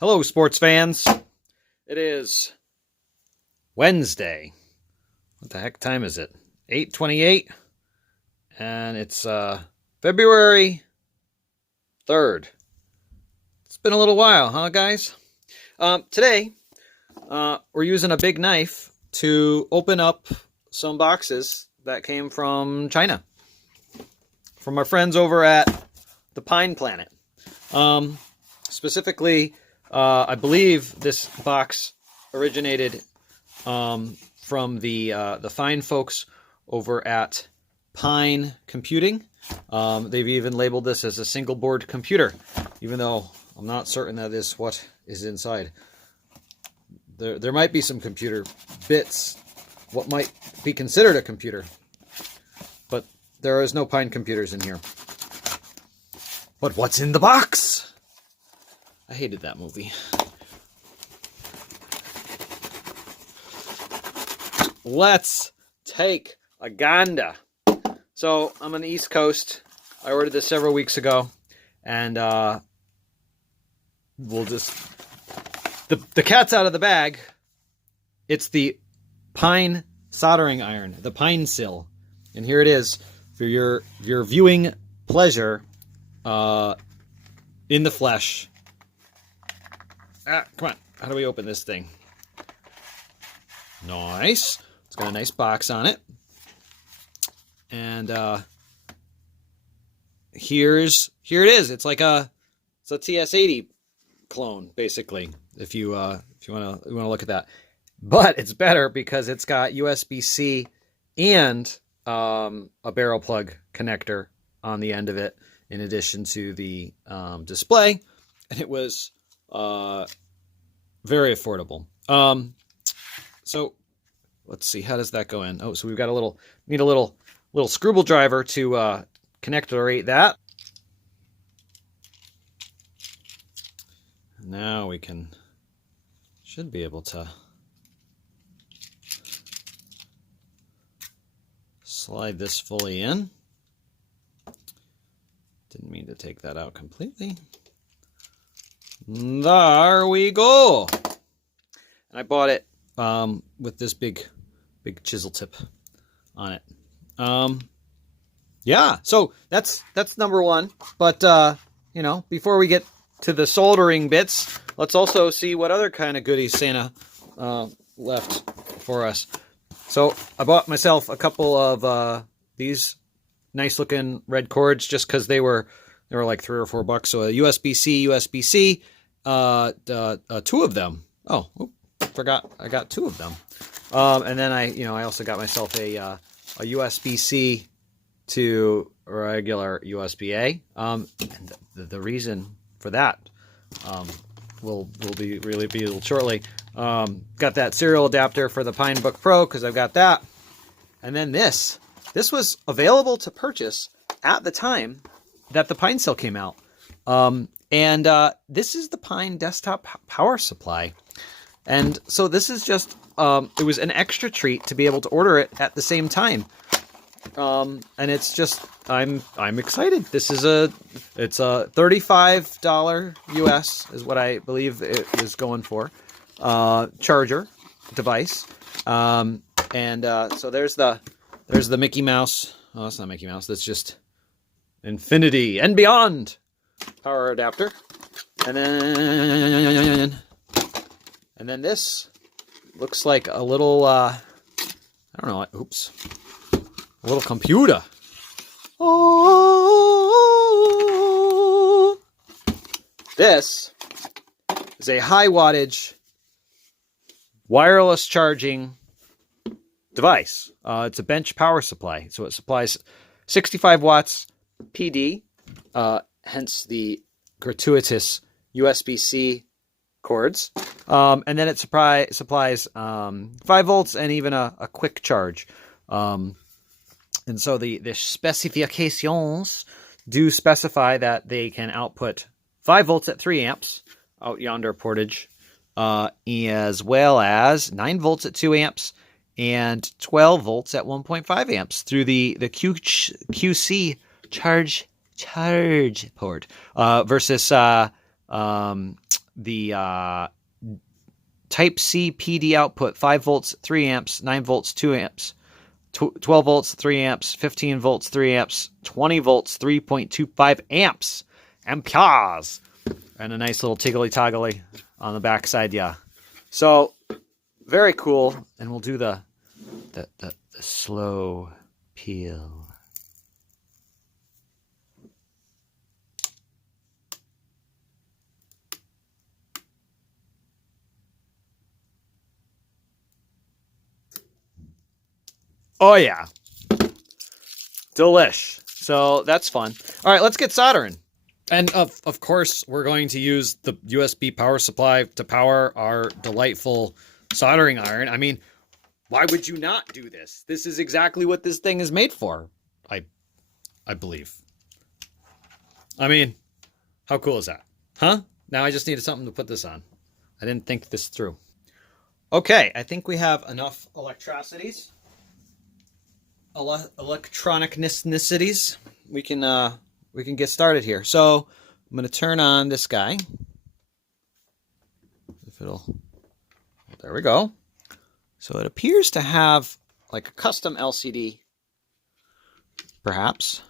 Hello, sports fans. It is Wednesday. What the heck time is it? 8:28, and it's February 3rd. It's been a little while, huh, guys? Today, we're using a big knife to open up some boxes that came from China, from our friends over at the Pine Planet. Specifically, I believe this box originated from the fine folks over at Pine Computing. They've even labeled this as a single board computer, even though I'm not certain that is what is inside. There might be some computer bits, what might be considered a computer, but there is no Pine computers in here. But what's in the box? I hated that movie. Let's take a gander. So I'm on the East Coast. I ordered this several weeks ago, and we'll just the cat's out of the bag. It's the Pine soldering iron, the Pinecil, and here it is for your viewing pleasure in the flesh. Come on. How do we open this thing? Nice. It's got a nice box on it. And here it is. It's like a TS80 clone, basically. If you want to look at that. But it's better because it's got USB-C and a barrel plug connector on the end of it, in addition to the display. And it was very affordable. So let's see, how does that go in? Oh, so we've got need a little screwball driver to connectorate that. Now we should be able to slide this fully in. Didn't mean to take that out completely. There we go. And I bought it with this big chisel tip on it. Yeah, so that's number one. But before we get to the soldering bits, let's also see what other kind of goodies Santa left for us. So I bought myself a couple of these nice looking red cords, just because they were like $3 or $4. So a USB-C, two of them. Oh, forgot I got two of them. And then I also got myself a USB-C to regular USB-A. And the reason for that will be revealed shortly. Got that serial adapter for the Pinebook Pro because I've got that. And then this was available to purchase at the time that the Pinecil came out. And this is the Pine desktop power supply. And so this is just, it was an extra treat to be able to order it at the same time. And it's just, I'm excited. It's a $35 US is what I believe it is going for, charger device. So there's the Mickey Mouse. Oh, that's not Mickey Mouse. That's just infinity and beyond power adapter. And then this looks like a little, I don't know, oops, a little computer. Oh, this is a high wattage wireless charging device. It's a bench power supply. So it supplies 65 watts PD, hence the gratuitous USB-C cords. And then it supplies 5 volts and even a quick charge. And so the specifications do specify that they can output 5 volts at 3 amps out yonder portage, as well as 9 volts at 2 amps and 12 volts at 1.5 amps through the QC charge port, versus the Type C PD output, 5 volts, 3 amps, 9 volts, 2 amps, 12 volts, 3 amps, 15 volts, 3 amps, 20 volts, 3.25 amps, amperes, and a nice little tiggly-toggly on the backside, yeah. So, very cool, and we'll do the slow peel. Oh, yeah. Delish. So that's fun. All right, let's get soldering. And of course, we're going to use the USB power supply to power our delightful soldering iron. I mean, why would you not do this? This is exactly what this thing is made for, I believe. I mean, how cool is that? Huh? Now I just needed something to put this on. I didn't think this through. Okay, I think we have enough electricities. Electronicnicities. We can get started here. So I'm going to turn on this guy. If it'll, there we go. So it appears to have like a custom LCD, perhaps.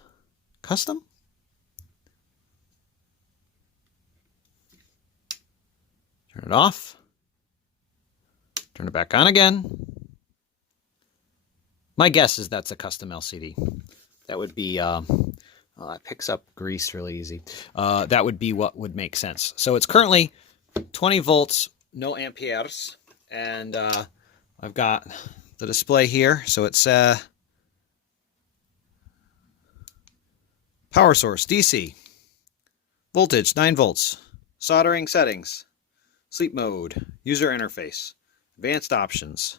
Custom? Turn it off. Turn it back on again. My guess is that's a custom LCD. That would be, it picks up grease really easy. That would be what would make sense. So it's currently 20 volts, no amperes. And I've got the display here. So it's power source, DC. Voltage, 9 volts. Soldering settings. Sleep mode. User interface. Advanced options.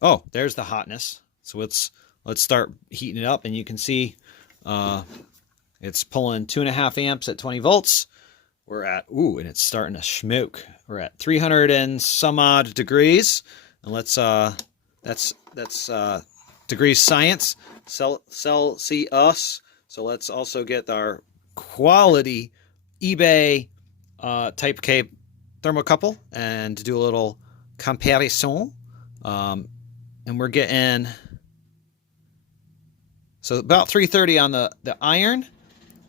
Oh, there's the hotness. So let's start heating it up, and you can see it's pulling 2.5 amps at 20 volts. We're at, and it's starting to smoke. We're at 300 and some odd degrees. And let's that's degrees science, Celsius. So let's also get our quality eBay Type K thermocouple and do a little comparison. And we're getting, so about 330 on the iron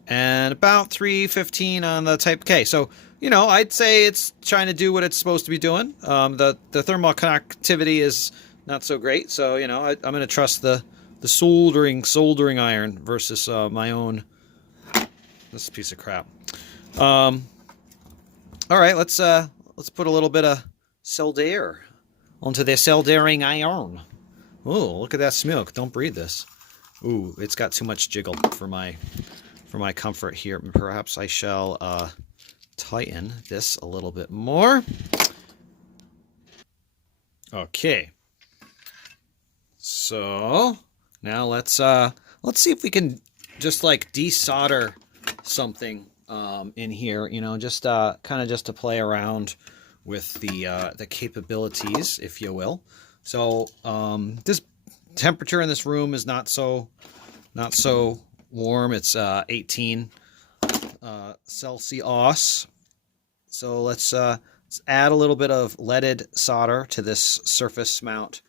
and about 315 on the Type K. So, you know, I'd say it's trying to do what it's supposed to be doing. The thermal conductivity is not so great. So, you know, I'm going to trust the soldering iron versus my own, this piece of crap. All right, let's put a little bit of solder onto the soldering iron. Oh, look at that smoke. Don't breathe this. Ooh, it's got too much jiggle for my comfort here. Perhaps I shall tighten this a little bit more. Okay. So now let's see if we can just like desolder something in here, you know, just kind of just to play around with the capabilities, if you will. So this temperature in this room is not so warm. It's 18 Celsius. So let's add a little bit of leaded solder to this surface mount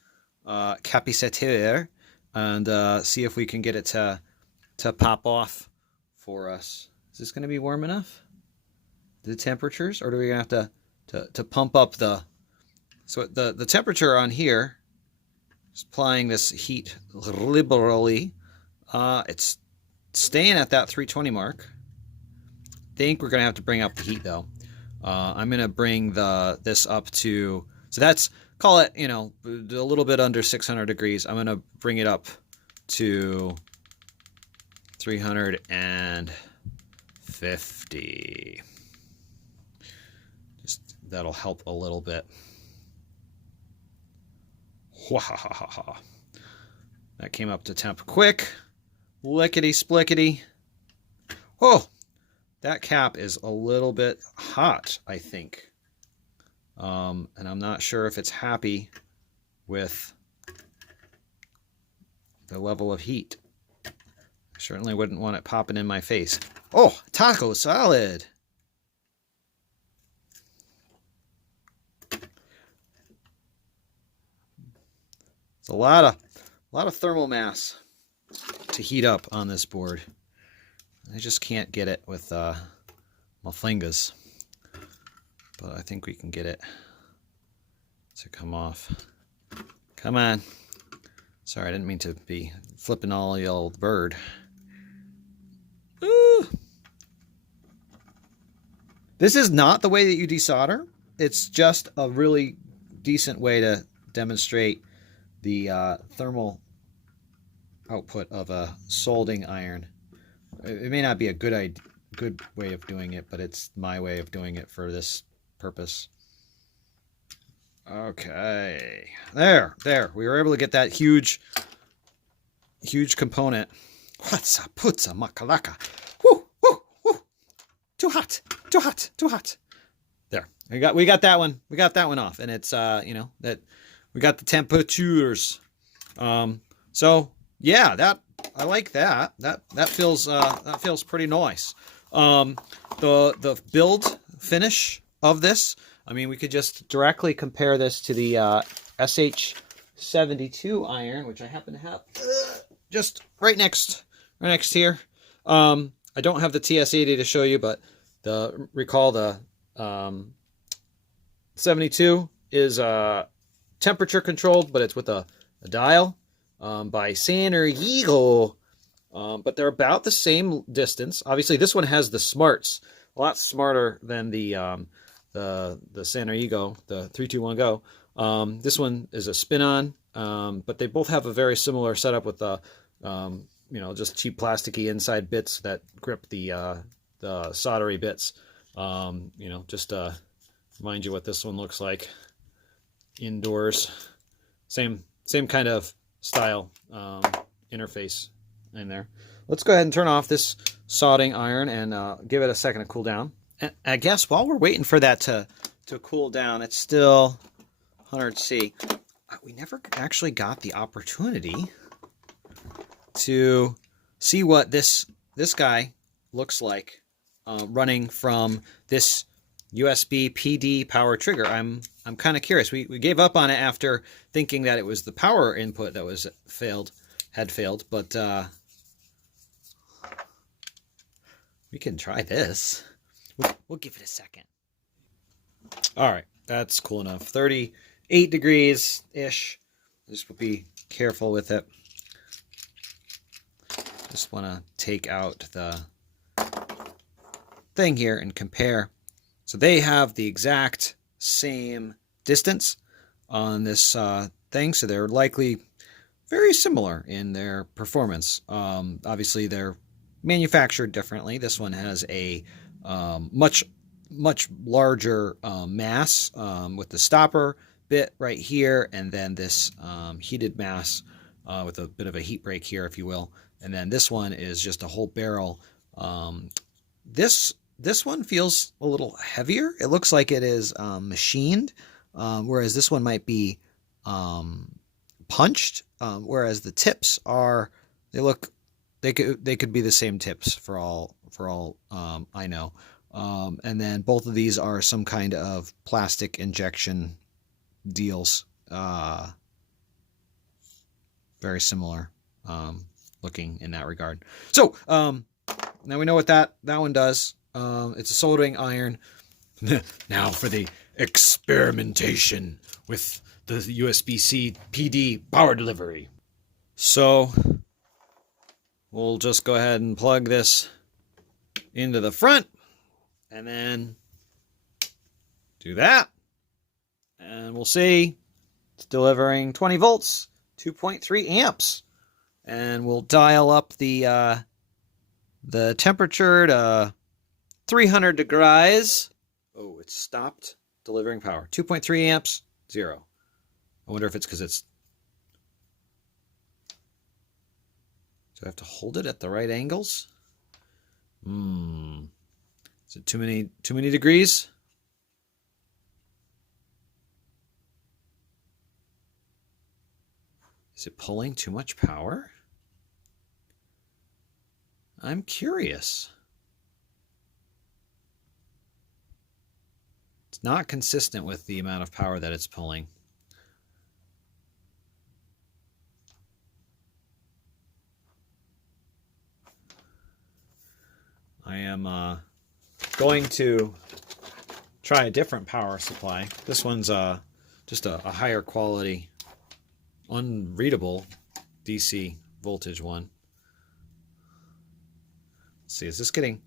capacitor and see if we can get it to pop off for us. Is this going to be warm enough? The temperatures, or do we have to pump up the? So the temperature on here is applying this heat liberally. It's staying at that 320 mark. I think we're going to have to bring up the heat though. I'm going to bring this up to, so that's, call it, you know, a little bit under 600 degrees. I'm going to bring it up to 350. Just, that'll help a little bit. That came up to temp quick. Lickety splickety. Oh, that cap is a little bit hot, I think. And I'm not sure if it's happy with the level of heat. I certainly wouldn't want it popping in my face. Oh, taco salad. It's a lot of thermal mass to heat up on this board. I just can't get it with my fingers, but I think we can get it to come off. Come on. Sorry, I didn't mean to be flipping all the old bird. Ooh. This is not the way that you desolder. It's just a really decent way to demonstrate the thermal output of a soldering iron. It may not be a good way of doing it, but it's my way of doing it for this purpose. Okay, there. We were able to get that huge component. What's a putza makalaka? Woo, woo, woo! Too hot. There, we got that one. We got that one off, and it's that we got the temperatures. So yeah, that I like that. That feels pretty nice. The build finish of this. I mean, we could just directly compare this to the SH72 iron, which I happen to have just right next here. I don't have the TS80 to show you, but recall the 72 is temperature controlled, but it's with a dial by San Diego. But they're about the same distance. Obviously, this one has the smarts, a lot smarter than the San Diego, the 321 Go. This one is a spin-on, but they both have a very similar setup with the just cheap plasticky inside bits that grip the soldery bits. Just remind you what this one looks like indoors. Same kind of style interface in there. Let's go ahead and turn off this soldering iron and give it a second to cool down. And I guess while we're waiting for that to cool down, it's still 100C. We never actually got the opportunity to see what this guy looks like running from this USB PD power trigger. I'm kind of curious. We gave up on it after thinking that it was the power input that had failed, but we can try this. We'll give it a second. All right, that's cool enough. 38 degrees-ish. Just be careful with it. Just want to take out the thing here and compare. So they have the exact same distance on this thing, so they're likely very similar in their performance. Obviously, they're manufactured differently. This one has a much larger mass with the stopper bit right here, and then this heated mass with a bit of a heat break here, if you will. And then this one is just a whole barrel. This one feels a little heavier. It looks like it is machined, whereas this one might be punched. Whereas the tips are, they could be the same tips for all I know. And then both of these are some kind of plastic injection deals. Very similar looking in that regard. So now we know what that one does. It's a soldering iron. Now for the experimentation with the USB-C PD power delivery. So we'll just go ahead and plug this into the front and then do that. And we'll see it's delivering 20 volts, 2.3 amps. And we'll dial up the temperature to 300 degrees. Oh, it's stopped delivering power. 2.3 amps, 0. I wonder if it's because it's... Do I have to hold it at the right angles? Is it too many degrees? Is it pulling too much power? I'm curious. It's not consistent with the amount of power that it's pulling. am going to try a different power supply. This one's just a higher quality, unreadable DC voltage one. Let's see, is this getting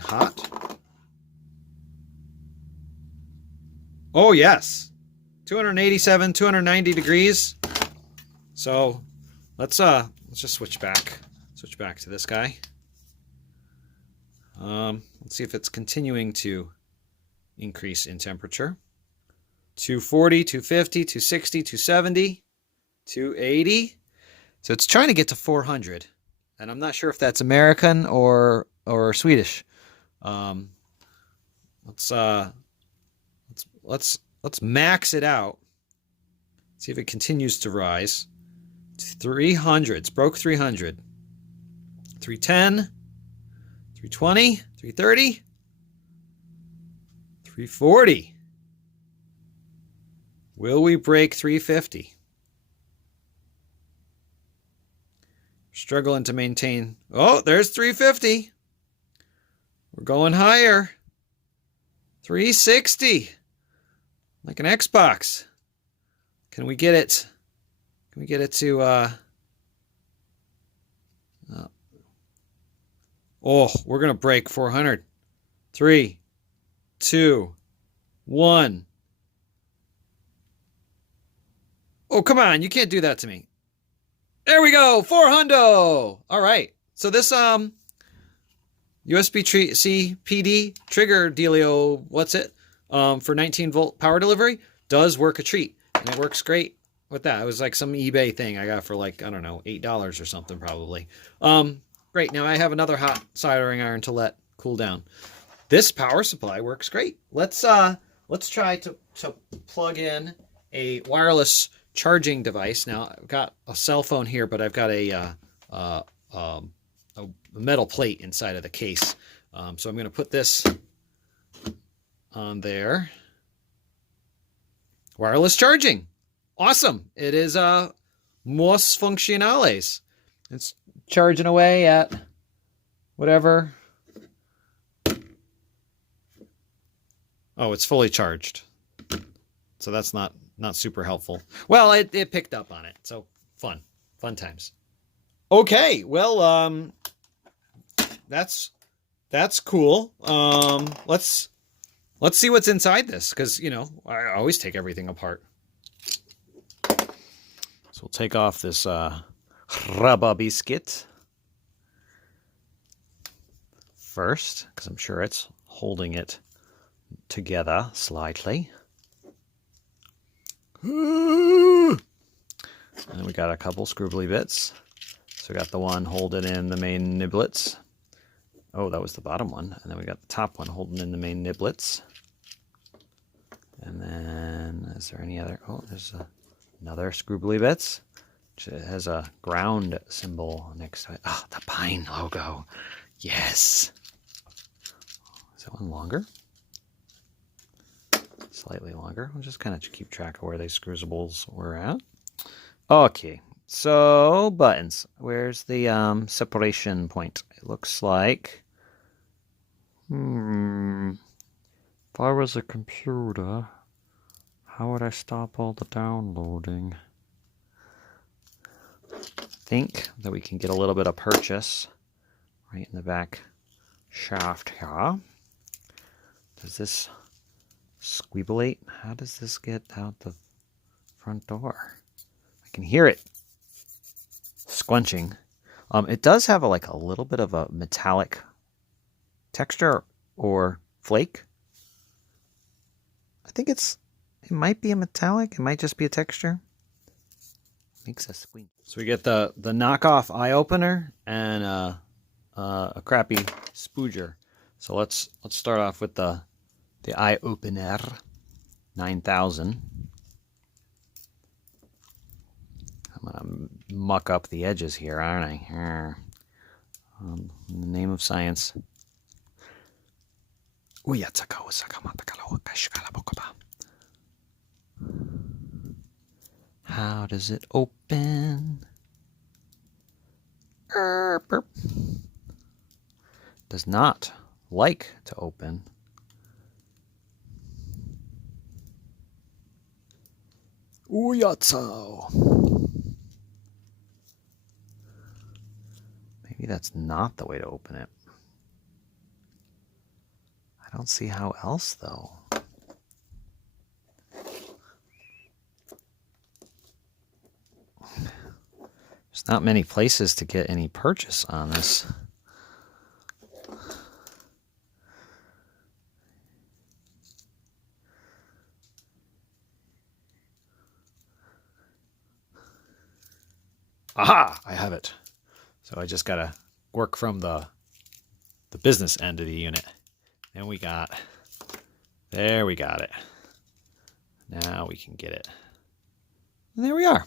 hot? Oh yes, 287, 290 degrees. So let's just switch back to this guy. Let's see if it's continuing to increase in temperature. 240, 250, 260, 270, 280. So it's trying to get to 400, and I'm not sure if that's American or Swedish. Let's max it out. See if it continues to rise. 300. It's broke 300. 310, 320, 330, 340. Will we break 350? Struggling to maintain. Oh, there's 350. We're going higher. 360. Like an Xbox. Can we get it? Can we get it to oh, we're going to break 400. 3, 2, 1. Oh, come on. You can't do that to me. There we go. 400. All right. So this USB-C PD trigger dealio, what's it? For 19-volt power delivery does work a treat. And it works great with that. It was like some eBay thing I got for like, I don't know, $8 or something probably. Great. Now I have another hot soldering iron to let cool down. This power supply works great. Let's try to plug in a wireless charging device. Now I've got a cell phone here, but I've got a metal plate inside of the case. So I'm going to put this on there. Wireless charging. Awesome. It is Mos Funcionales. It's charging away at whatever. Oh, it's fully charged. So that's not super helpful. Well, it picked up on it. So fun times. Okay. Well, that's cool. Let's see what's inside this, because, you know, I always take everything apart. So we'll take off this rubber biscuit first, because I'm sure it's holding it together slightly. And we got a couple scroobly bits. So we got the one holding in the main niblets. Oh, that was the bottom one. And then we got the top one holding in the main niblets. And then, is there any other? Oh, there's another scroobly bits, which has a ground symbol next to it. Oh, the Pine logo. Yes. Is that one longer? Slightly longer. We'll just kind of keep track of where these screwables were at. Okay, so buttons. Where's the separation point? It looks like... If I was a computer, how would I stop all the downloading? I think that we can get a little bit of purchase right in the back shaft here. Does this squeebalate? How does this get out the front door? I can hear it squunching. It does have a little bit of a metallic texture or flake. I think it might be a metallic. It might just be a texture. Makes a squeak. So we get the knockoff eye opener and a crappy spooger. So let's start off with the eye opener 9000. I'm gonna muck up the edges here, aren't I? In the name of science. How does it open? Does not like to open. Uyatso. Maybe that's not the way to open it. I don't see how else, though. There's not many places to get any purchase on this. Aha! I have it. So I just gotta work from the business end of the unit. And we got, there we got it. Now we can get it. And there we are.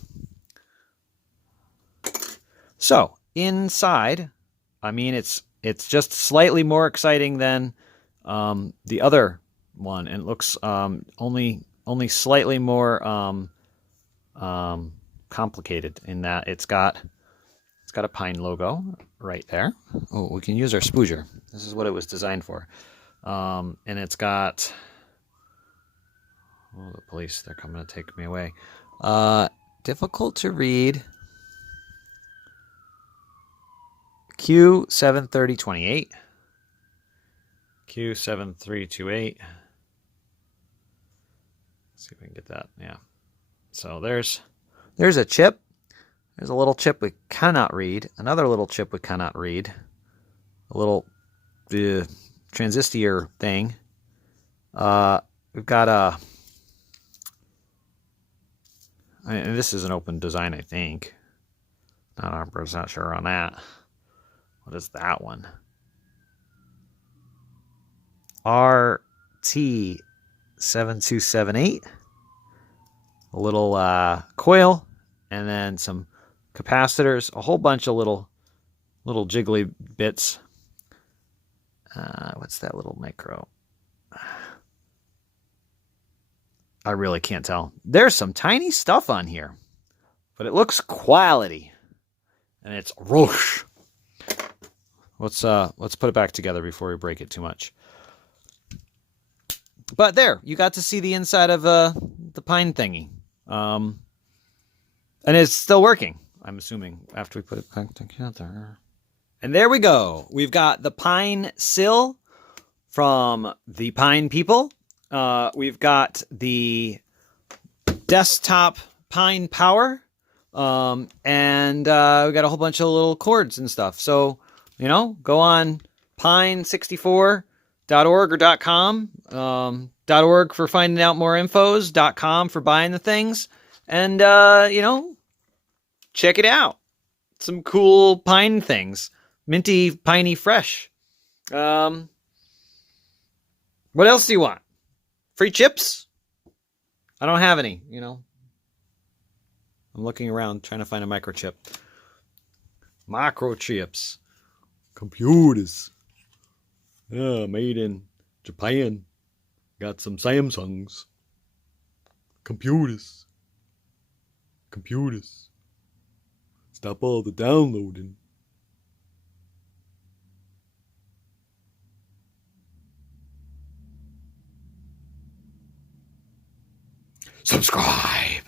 So inside, I mean, it's just slightly more exciting than the other one, and it looks only slightly more complicated in that it's got a Pine logo right there. Oh, we can use our spooger. This is what it was designed for. And it's got, oh, the police, they're coming to take me away. Difficult to read. Q73028. Q7328. Let's see if we can get that. Yeah. So there's a chip. There's a little chip we cannot read. Another little chip we cannot read. A little transistor thing. We've got a... and this is an open design, I think. Not 100% sure on that. What is that one? RT7278. A little coil, and then some capacitors, a whole bunch of little jiggly bits. What's that little micro? I really can't tell. There's some tiny stuff on here, but it looks quality, and it's Roche. Let's put it back together before we break it too much. But there, you got to see the inside of the Pine thingy. And it's still working, I'm assuming, after we put it back together. And there we go. We've got the Pinecil from the Pine people. We've got the desktop PinePower. And we got a whole bunch of little cords and stuff. So, you know, go on pine64.org or .com. .org for finding out more infos. .com for buying the things. And, you know, check it out. Some cool pine things. Minty, piney, fresh. What else do you want? Free chips? I don't have any, you know. I'm looking around trying to find a microchip. Microchips. Computers. Yeah, made in Japan. Got some Samsungs. Computers. Computers. Stop all the downloading. Subscribe.